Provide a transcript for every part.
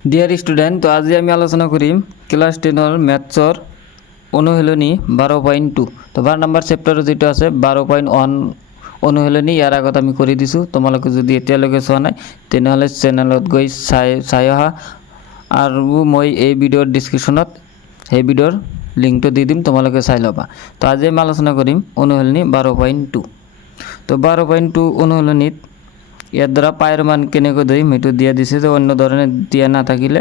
Dear student, তো আজি আমি আলোচনা কৰিম ক্লাস 10 ম্যাথসৰ অনুশীলনী 12.2। তো 12 নম্বৰ চেপ্টাৰৰ যেটা আছে 12.1 অনুশীলনী ইয়াৰ আগত আমি কৰি দিছো। তোমালোকে যদি এতিয়ালৈকে চোৱা নাই তেনেহলে চেনেলত গৈ চাই অহা, আৰু মই এই ভিডিঅ'ৰ ডেসক্ৰিপশনত এই ভিডিঅ'ৰ লিংকটো দি দিম, তোমালোকে চাই ল'বা। তো আজি আমি আলোচনা কৰিম অনুশীলনী 12.2। তো 12.2 অনুশীলনীত ইয়াৰ দ্বাৰা পাইৰ মান কেনেকৈ ধৰিম সেইটো দিয়া দিছে। যে অন্য ধৰণে দিয়া নাথাকিলে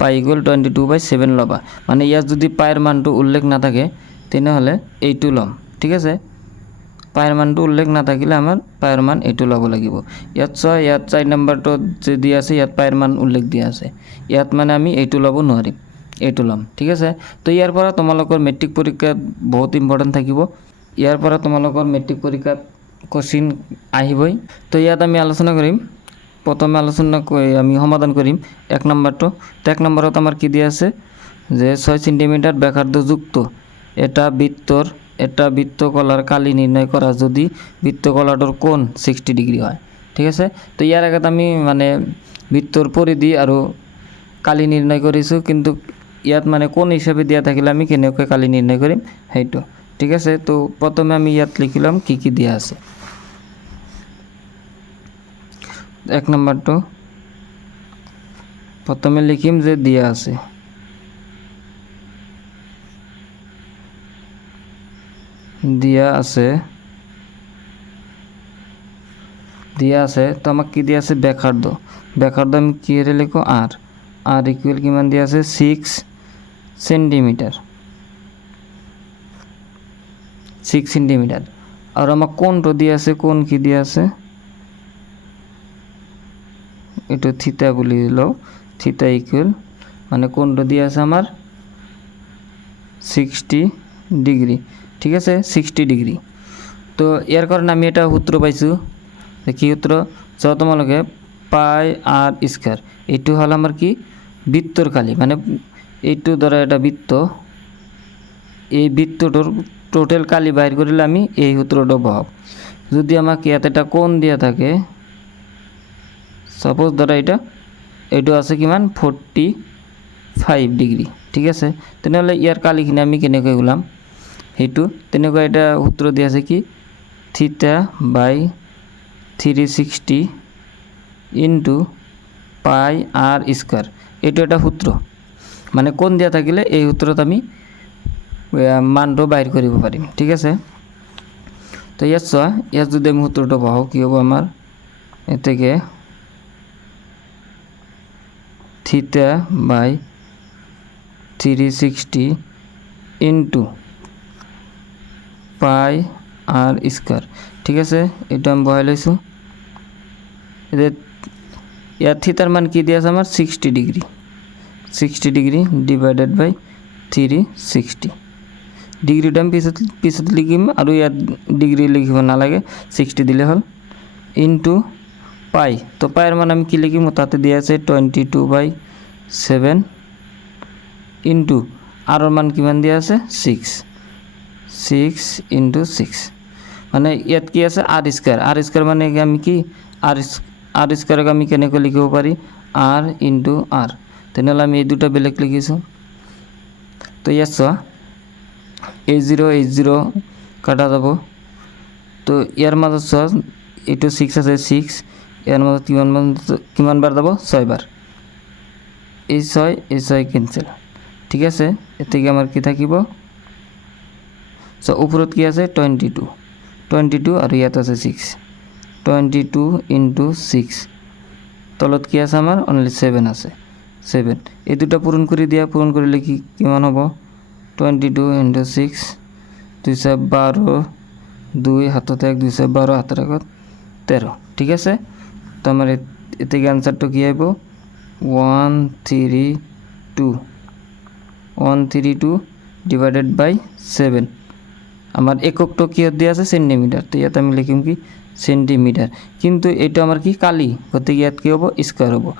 পাই ইকুৱেল 22/7 ল'বা। মানে ইয়াত যদি পাইৰ মানটো উল্লেখ নাথাকে তেনেহলে এইটো ল'ম, ঠিক আছে। পাইৰ মানটো উল্লেখ নাথাকিলে আমাৰ পাইৰ মান এইটো ল'ব লাগিব। ইয়াত 4 নম্বৰটো যে দিয়া আছে ইয়াত পাইৰ মান উল্লেখ দিয়া আছে, ইয়াত মানে আমি এইটো ল'ব নোৱাৰিম, এইটো ল'ম, ঠিক আছে। তো ইয়াৰ পৰা তোমালোকৰ মেট্ৰিক পৰীক্ষাত বহুত ইম্পৰ্টেণ্ট থাকিব। ইয়াৰ পৰা তোমালোকৰ মেট্ৰিক পৰীক্ষাত কোশ্চিন আহিবই। তো ইয়াত আমি আলোচনা কৰিম, প্ৰথমে আমি সমাধান কৰিম 1 নম্বৰটো। তো 1 নম্বৰত আমাৰ কি দিয়া আছে যে 6 সেন্টিমিটাৰ ব্যাসাৰ্ধযুক্ত এটা বৃত্তকলাৰ কালি নিৰ্ণয় কৰা যদি বৃত্তকলাটোৰ কোণ 60 ডিগ্ৰী হয়, ঠিক আছে। তো ইয়াৰ আগত আমি মানে বৃত্তৰ পৰিধি আৰু কালি নিৰ্ণয় কৰিছোঁ, কিন্তু ইয়াত মানে কোণ হিচাপে দিয়া থাকিলে আমি কেনেকৈ কালি নিৰ্ণয় কৰিম সেইটো, ঠিক আছে। তো প্ৰথমে আমি ইয়াত লিখিলাম কি দিয়া আছে। 1 নম্বৰটো প্রথমে লিখিম যে দিয়া আছে, তো আমাক কি দিয়া আছে ব্যাসার্ধ আমি কি এর লিখো আর ইকুয়াল কিমান দিয়া আছে 6 সেন্টিমিটার, আর আমাক কোণটো দিয়া আছে, কোণ কি দিয়া আছে এটা থিতা বলি লও, থিতা ইকুয়াল মানে কোণটো দিয়া আছে আমার 60 ডিগ্রি, ঠিক আছে 60 ডিগ্রি। তো ইয়ার কারণে আমি এটা সূত্র পাইছো, কি সূত্র তোমালোকে পাই আর স্কয়ার, এইটো হল আমার কি বৃত্তর কালি, মানে এইটো ধরা এটা বৃত্ত, এই বৃত্তটোর টোটাল কালি বাইর করিলে আমি এই সূত্রটা পাব। যদি আমাকে ইয়াতে একটা কোণ দিয়া থাকে, সাপোজ ধরা এইটো আছে কিমান 45 ডিগ্রি, ঠিক আছে। তেনেহলে ইয়াৰ কালিখিনি আমি কেনেকৈ ওলাম সেইটো, তেনেকৈ এটা সূত্র দিয়া আছে কি থিটা বাই 360 ইনটু পাই আর স্কয়ার, এইটো এটা সূত্র। মানে কোণ দিয়া থাকিলে এই সূত্রত আমি মানটো বাইর কৰিব পাৰিম, ঠিক আছে। তো ইয়াত যদি আমি সূত্ৰটা পাওঁ কি হ'ব আমাৰ এতেকে থিটা বাই 360 ইনটু পাই আর স্কয়ার, ঠিক আছে। এটা আমি বহাই লৈছোঁ। ইয়াত থিতার মান কি দিয়া আছে আমার 60 ডিগ্রি ডিভাইডেড বাই 360 ডিগ্রিটা আমি পিছত লিখিম, আৰু ইয়াত ডিগ্ৰি লিখিব নালাগে, 60 দিলে হল ইনটু পাই। তো পাইৰ মান আমি কি লিখিম, তাতে দিয়া আছে 22/7 ইনটু আৰৰ মান কিমান দিয়া আছে 6 ইনটু 6, মানে ইয়াত কি আছে আর স্কয়ার মানে আমি কি আর স্কয়ারক আমি কেনেকৈ লিখিব পাৰি আর ইনটু আর, তেনেহলে আমি এই দুটা বেলেগ লিখিছোঁ। তো ইয়াত এই 0 কাটা যাব। তো ইয়াৰ মাজত এইটো 6 আছে, 6 ইয়াৰ মাজত কিমান বাৰ যাব 6 বাৰ, এই 6 কেনসেল, ঠিক আছে। এতেকে আমার কি থাকিব উপরত কি আছে 22 আর ইয়াত আছে 6, 22 ইনটু 6, তলত কি আছে আমার অনলি 7 আছে, 7 এই দুটা পূরণ কৰিলে কি কিমান হ'ব 22 ইনটু 6 212, 2 হাতত 1 212 হাতের আগত 13, ঠিক আছে। তো আমার এতে আনসারটা কি আইব 132 ডিভাইডেড বাই 7। আমার এককটো কি দিয়া আছে সেন্টিমিটার, তো ইয়াত আমি লিখিম কি সেন্টিমিটার, কিন্তু এটা আমার কি কালি গতিকে ইয়াত কি হবো স্কয়ার হবো,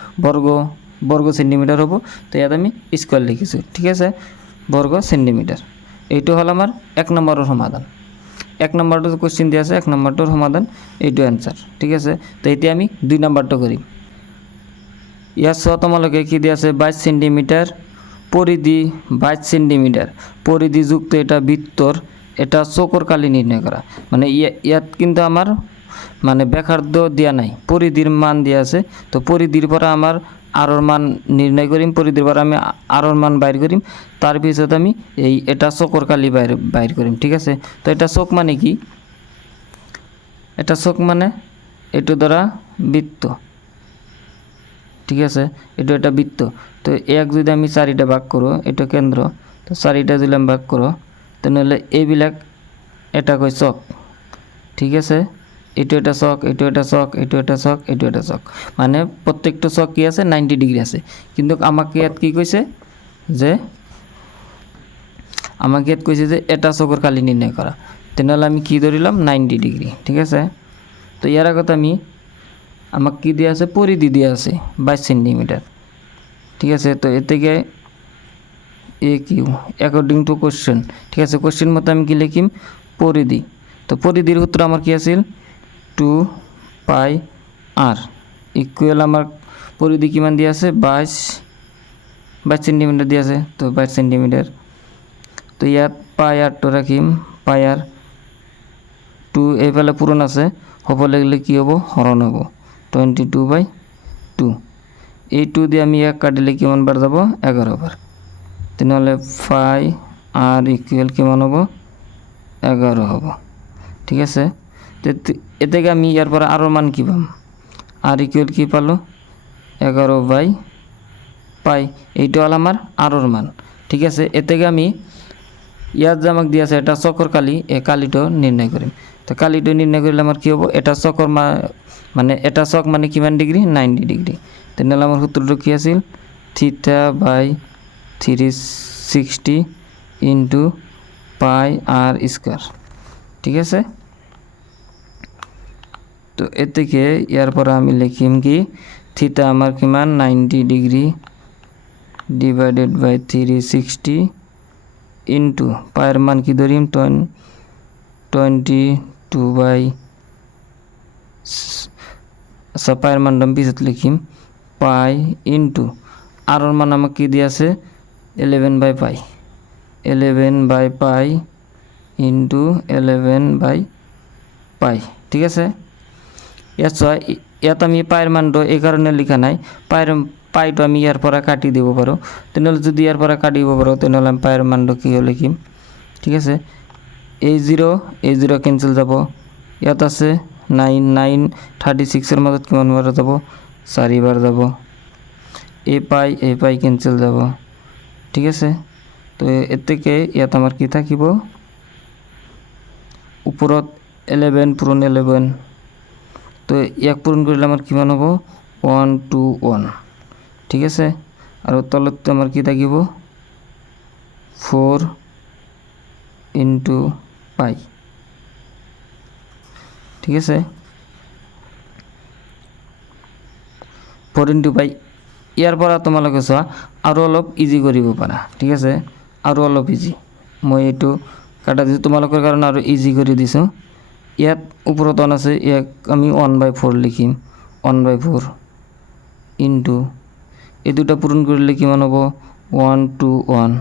বর্গ সেন্টিমিটার হবো। তো ইয়াত আমি স্কয়ার লিখিছো, ঠিক আছে, বর্গ সেন্টিমিটার। এইটো হল আমার 1 নম্বরের সমাধান। 1 নম্বরটো কোশ্চেন দিয়া আছে, 1 নম্বরটোর সমাধান এইটো অ্যান্সার, ঠিক আছে। তো এতিয়া আমি 2 নম্বরটো কৰিম। ইয়াত চোৱা তোমালোকে কি দিয়া আছে 22 সেন্টিমিটার পরিধি 22 সেন্টিমিটার পরিধিযুক্ত এটা বৃত্তর এটা চোখর কালি নির্ণয় করা মানে ইয়াত কিন্তু আমার মানে ব্যাসার্ধ দিয়া নাই পরিধির মান দিয়া আছে তো পরিধির পরে আমার আরোর মান নির্ণয় করিম পরিধির পরে আমি আরোর মান বাইর করিম তার পিছত আমি এটা চোখর কালি বাইর করিম ঠিক আছে তো এটা চোখ মানে কি এটা চোখ মানে এটো দ্বারা বৃত্ত ঠিক আছে এটা বৃত্ত তো এক যদি আমি 4টা ভাগ করো এটা কেন্দ্র তো 4টা যদি আমি ভাগ করো তাহলে এইবিলাক এটা কই চক ঠিক আছে এটা চক এটা চক মানে প্রত্যেকটা চক কি আছে 90 ডিগ্রি আছে কিন্তু আমাকে ইয়াত কি কইছে যে এটা চকৰ কালি নির্ণয় করা তাহলে আমি কি ধরিলাম 90 ডিগ্রি ঠিক আছে তো ইয়ার আগত আমি আমাকে কি দিয়া আছে পরিধি দিয়া আছে 22 সেন্টিমিটার ঠিক আছে তো এ থেকে এ কিউ অ্যাকর্ডিং টু কোশ্চেন ঠিক আছে কোশ্চেন মতো আমি কি লিখিম পরিধি তো পরিধির সূত্র আমার কি আছিল 2 পাই আর ইকুয়াল আমার পরিধি কিমান দিয়া আছে 22 সেন্টিমিটার দিয়া আছে তো 22 সেন্টিমিটার তো ইয়াত পাই আর তো রাখিম পাই আর 2 এইফালে পূরণ আছে হব লাগলে কি হব হরণ হব 22/2 এই 2 দিয়ে আমি এক কাটিলে কিমান বার যাব 11 বার তাহলে ফাই আর ইকুয়াল কিমান হব 11 হব ঠিক আছে এ থেকে আমি ইয়ার পরে আরো মান কি পাম আর ইকুয়াল কি পালো 11/পাই এইটা হল আমার আরোর মান ঠিক আছে এ থেকে আমি ইয়াত যে আমাকে দিয়েছে এটা চক্কর কালি এই কালিটো নির্ণয় করিম তো কালিটো নির্ণয় করলে আমার কি হবো এটা চক্কর মানে এটা চক মানে কিমান ডিগ্রি 90 ডিগ্রি তাহলে আমার সূত্রটা কি আছিল θ/360 ইন্টু পাই আর স্কয়ার ঠিক আছে তো এ থেকে ইয়ার পরে আমি লিখিম কি থিটা আমার কিমান 90 ডিগ্রি ডিভাইডেড বাই 360 ইন্টু পায়ের মান কি ধরিম 22/, আচ্ছা পায়ের মান পিছত লিখিম পাই ইন্টু আরোর মান আমাকে কি দিয়ে আছে 11/পাই 11/পাই ইন্টু 11/পাই ঠিক আছে ইয়াত আমি পায়ের মানটো এই কারণে লিখা নাই পাইটো আমি ইয়ার পরে কাটি দিব পারো তাহলে যদি ইয়ার পরে কাটিব পারো তাহলে আমি পায়ের মানটো কি লিখিম ঠিক আছে এই জিরো ক্যান্সেল যাব ইয়াত আছে 9 36 এর মধ্যে কিমান বার যাব 4 বার যাব এই পাই ক্যান্সেল যাব ঠিক আছে তো এর থেকে ইয়াত আমার কি থাকিব উপরত 11 পূরণ 11 তো এক পূরণ করলে আমার কিমান হব 121 ঠিক আছে আর তলত আমার কি থাকিব 4 ইন্টু পাই ঠিক আছে 4 ইন্টু পাই ইয়ার পৰা তোমালোকে চোৱা আৰু অলপ ইজি কৰিব পাৰা ঠিক আছে আৰু অলপ ইজি মই এইটো কাটা দিছোঁ তোমালোকৰ কাৰণে আৰু ইজি কৰি দিছোঁ ইয়াত ওপৰত অন আছে ইয়াক আমি 1/4 লিখিম 1/4 ইন্টু এই দুটা পূরণ করলে কিমান হব 121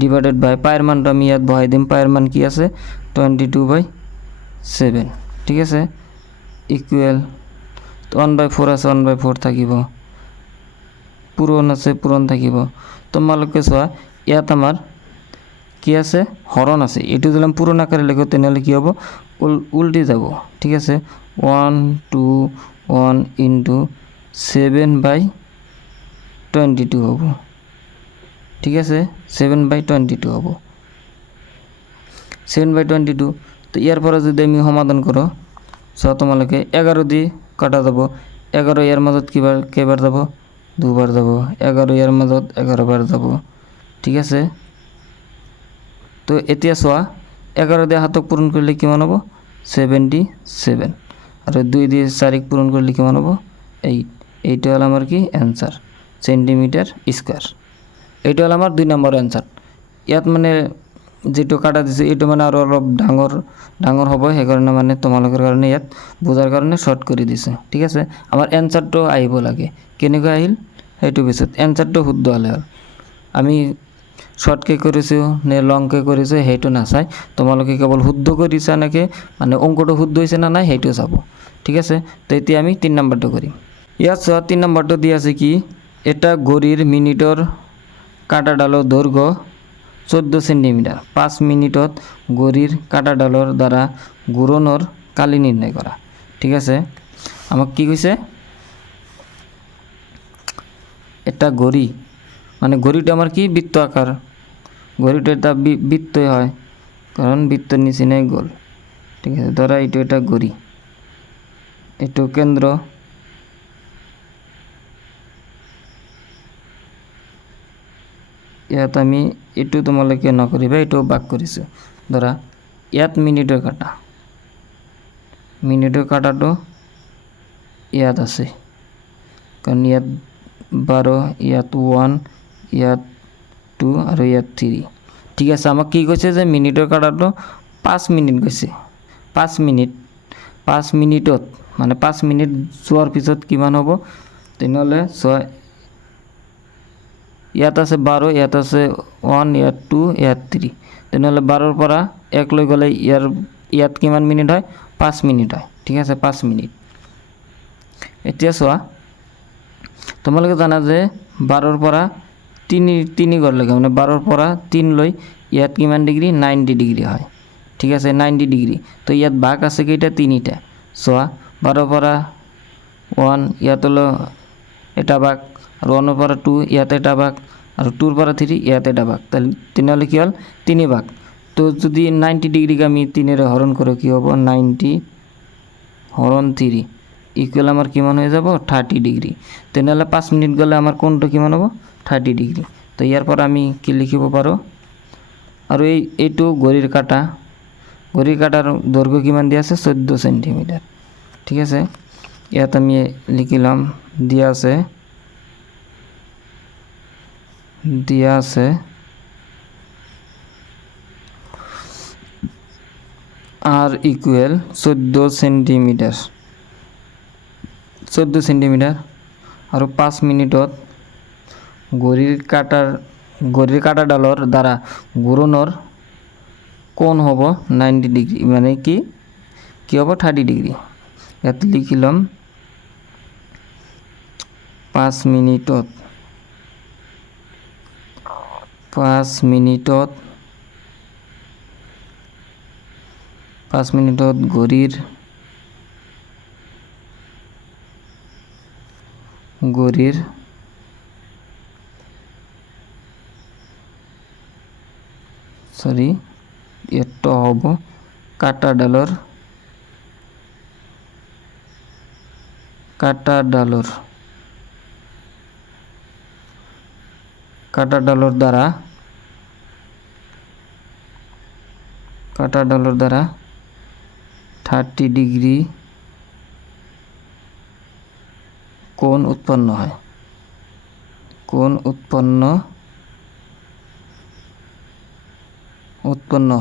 ডিভাইডেড বাই পায়ের মানটা আমি ইয়াত বহাই দিম পায়ের মান কি আছে 22/7 ঠিক আছে ইকুয়াল 1/4 আছে 1/4 থাকিব পূরণ আছে পূরণ থাকিব তোমালোকে চোৱা ইয়াত আমার কি আছে হরণ আছে এটু দিলাম পূরণ আকারে লিখো তাহলে কি হবো উল্টে যাব ঠিক আছে 121 ইন্টু 7/22 হব ঠিক আছে 7/22 হব 7/22 তো ইয়ার পরে যদি আমি সমাধান করো সো তোমালোকে 11 দিয়ে কাটা যাব 11 এর মধ্যে কেবার যাব দুবার যাব 11 এর মধ্যে 11 বার যাব ঠিক আছে তো এতিয়া চোৱা 11 দিয়ে হাতক পূরণ করলে কিমান হব 77 আর 2 দিয়ে 4 পূরণ করলে কিমান হব 8 এইটা হল আমার কি অ্যান্সার সেন্টিমিটার স্কয়ার এইটা হল আমার 2 নম্বর অ্যান্সার ইয়াত মানে যিটো কাটা দিছে এইটো মানে আৰু অলপ ডাঙৰ হ'ব, সেইকাৰণে মানে তোমালোকৰ কাৰণে ইয়াত বুজাৰ কাৰণে শ্বৰ্ট কৰি দিছে। ঠিক আছে, আমাৰ এনচাৰটো আহিব লাগে। কেনেকৈ আহিল সেইটো পিছত, এনচাৰটো শুদ্ধ হ'লে হ'ল। আমি শ্বৰ্টকৈ কৰিছোঁ নে লংকৈ কৰিছোঁ সেইটো নাচাই, তোমালোকে কেৱল শুদ্ধ কৰিছা নেকি, মানে অংকটো শুদ্ধ হৈছে না নাই সেইটো চাব। ঠিক আছে, তো এতিয়া আমি 3 নম্বৰটো কৰিম। ইয়াত চোৱা 3 নম্বৰটো দি আছে কি, এটা ঘড়ীৰ মিনিটৰ কাঁটাডালৰ দৈৰ্ঘ্য 14 সেন্টিমিটাৰ। 5 মিনিটত ঘড়ীৰ কাঁটাডালৰ দ্বাৰা ঘূৰণৰ কালি নিৰ্ণয় কৰা। ঠিক আছে, আমাক কি কৈছে, এটা ঘড়ী মানে ঘড়ীটো আমাৰ কি বৃত্ত আকাৰ, ঘড়ীটো এটা বৃত্তই হয়, কারণ বৃত্তর নিচিনাই গোল। ঠিক আছে, ধরা এইটো এটা ঘড়ি, এইটো কেন্দ্র, ইয়াত আমি এইটো তোমালোকে নকৰিবা, এইটো ভাগ কৰিছোঁ। ধৰা ইয়াত মিনিটৰ কাটা, মিনিটৰ কাটাটো ইয়াত আছে, কাৰণ ইয়াত 12, ইয়াত 1, ইয়াত 2 আৰু ইয়াত 3। ঠিক আছে, আমাক কি কৈছে যে মিনিটৰ কাটাটো 5 মিনিট গৈছে। 5 মিনিটত মানে 5 মিনিট যোৱাৰ পিছত কিমান হ'ব, তেনেহ'লে ইয়াত আছে 12, ইয়াত আছে 1, ইয়াত 2, ইয়াত 3, তেনেহ'লে 12ৰ পৰা 1 লৈ গ'লে ইয়াত কিমান মিনিট হয়, 5 মিনিট হয়। ঠিক আছে, 5 মিনিট। এতিয়া চোৱা, তোমালোকে জানা যে 12ৰ পৰা 3 গড়লৈকে মানে 12ৰ পৰা 3 লৈ ইয়াত কিমান ডিগ্ৰী, 90 ডিগ্ৰী হয়। ঠিক আছে, 90 ডিগ্ৰী। তো ইয়াত ভাগ আছে কেইটা, 3টা। চোৱা 12ৰ পৰা 1 ইয়াত হলো এটা ভাগ, আৰু 1ৰ পৰা 2 ইয়াত এটা ভাগ, আৰু 2ৰ পৰা 3 ইয়াত এটা ভাগ, তেনেহ'লে কি হ'ল 3 ভাগ। তো যদি 90 ডিগ্ৰীক আমি 3ৰে হৰণ কৰোঁ কি হ'ব, 90 হৰণ 3 ইকুৱেল আমাৰ কিমান হৈ যাব, 30 ডিগ্ৰী। তেনেহ'লে 5 মিনিট গ'লে আমাৰ কোণটো কিমান হ'ব, 30 ডিগ্ৰী। তো ইয়াৰ পৰা আমি কি লিখিব পাৰোঁ, আৰু এইটো ঘড়ীৰ কাটাৰ দৈৰ্ঘ্য কিমান দিয়া আছে, 14 সেন্টিমিটাৰ। ঠিক আছে, ইয়াত আমি লিখিলাম, দিয়া আছে আৰ ইকুয়েল 14 সেন্টিমিটাৰ, আৰু 5 মিনিটত ঘড়ীৰ কাঁটাডালৰ দ্বাৰা ঘূৰণৰ কোণ হ'ব 90 ডিগ্ৰী, মানে কি হ'ব 30 ডিগ্ৰী। ইয়াত লিখিলাম 5 মিনিটত ঘড়ীৰ ইয়াত হ'ব কাঁটাডালৰ দ্বাৰা 30 ডিগ্ৰী কোণ উৎপন্ন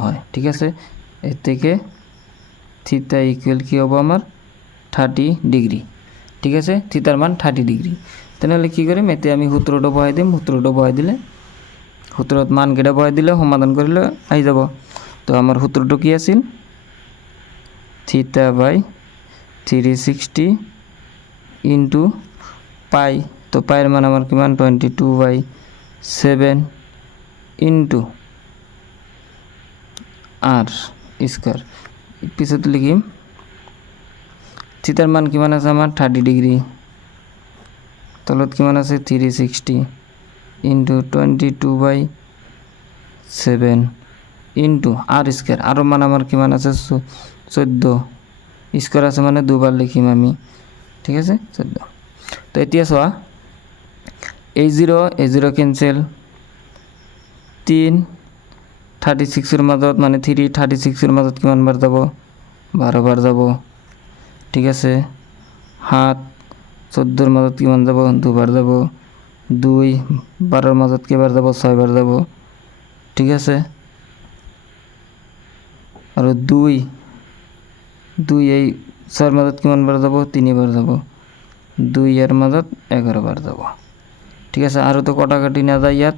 হয়। ঠিক আছে, এর থেকে থিটা ইকুয়াল কি হবে আমার 30 ডিগ্রি। ঠিক আছে, থিটার মান 30 ডিগ্রি। তেনেহ'লে কি কৰিম, এতিয়া আমি সূত্ৰটো বহাই দিম। সূত্ৰটো বহাই দিলে, সূত্ৰত মানকেইটা বহাই দিলে সমাধান কৰিলে আহি যাব। তো আমাৰ সূত্ৰটো কি আছিল, থিটা বাই 360 ইন্টু পাই। তো পাইৰ মান আমাৰ কিমান, 22/7 ইন্টু আর স্কোয়ার। পিছত লিখিম থিটার মান কিমান আছে আমার 30 ডিগ্রি, তলত কিমান আছে 360 ইন্টু 22/7 ইন্টু আর স্কোয়ার। আরও মান আমার কিমান আছে 14, স্কোয়ার আছে মানে দুবার লিখিম আমি। ঠিক আছে, 14। তো এতিয়া চোৱা, এই 0 কেঞ্চেল, 3 36-ৰ মাজত মানে 336-ৰ মাজত কিমান বাৰ যাব, 12 বাৰ যাব। ঠিক আছে, 7 14-ৰ মাজত কিমান যাব, 2 বাৰ যাব। 2 12-ৰ মাজত কেইবাৰ যাব, 6 বাৰ যাব। ঠিক আছে, আৰু 2 এই 6 মাজত কিমান বাৰ যাব 3 বাৰ যাব 2 ইয়াৰ মাজত 11 বাৰ যাব ঠিক আছে আৰু তো কটাকাটি নাযায় ইয়াত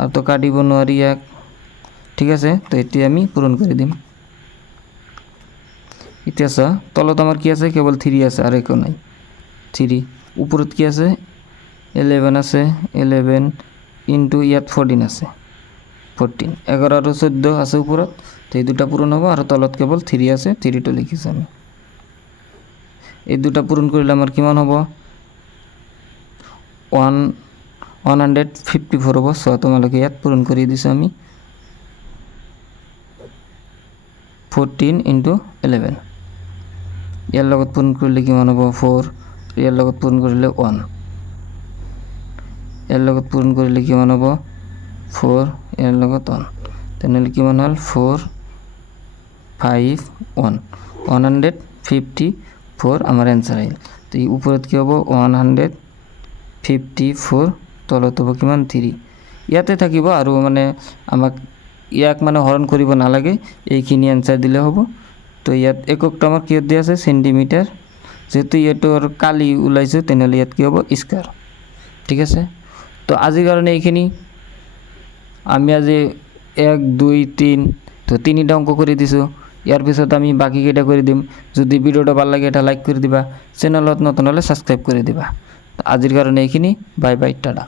আৰু তো কাটিব নোৱাৰি ইয়াক ঠিক আছে তো এতিয়া আমি পূৰণ কৰি দিম এতিয়া চা তলত আমাৰ কি আছে কেৱল 3 আছে আৰু একো নাই 3 ওপৰত কি আছে 11 আছে 11 ইনটু ইয়াত 14 আছে 14 11 আৰু 14 আছে ওপৰত তো এই দুটা পূৰণ হ'ব আৰু তলত কেৱল 3 আছে 3 টো লিখিছো আমি এই দুটা পূৰণ কৰিলে আমাৰ কিমান হ'ব 154 হ'ব সো তোমালোকে ইয়াত পূৰণ কৰি দিছো আমি 14 ইনটু 11 ইয়াৰ লগত পূৰণ কৰিলে কিমান হ'ব 4 ইয়াৰ লগত পূৰণ কৰিলে 1 ইয়াৰ লগত পূৰণ কৰিলে কিমান হ'ব 4 ইয়াৰ লগত 1 তেনেহ'লে কিমান হ'ল 4 5 1 154 আমাৰ এনসাৰ আহিল তো এই ওপৰত কি হ'ব 154 তলত হ'ব কিমান 3 ইয়াতে থাকিব আৰু মানে আমাক ইয়াক মানে হৰণ কৰিব নালাগে এইখিনি এনসাৰ দিলে হ'ব তো ইয়াত এককটো আমাৰ কি দিয়া আছে সেন্টিমিটাৰ যেহেতু এটোৰ কালি ওলাইছে তেনেহ'লে ইয়াত কি হ'ব স্কয়াৰ ঠিক আছে তো আজিৰ কাৰণে এইখিনি আমি আজি 1 2 3 তো 3টা অঙ্ক কৰি দিছো ইয়াৰ পিছত আমি বাকি কেইটা কৰি দিম যদি ভিডিওটা ভাল লাগে এটা লাইক কৰি দিবা চ্যানেলত নতুন হলে সাবস্ক্ৰাইব কৰি দিবা আজিৰ কাৰণে এইখিনি বাই বাই টাটা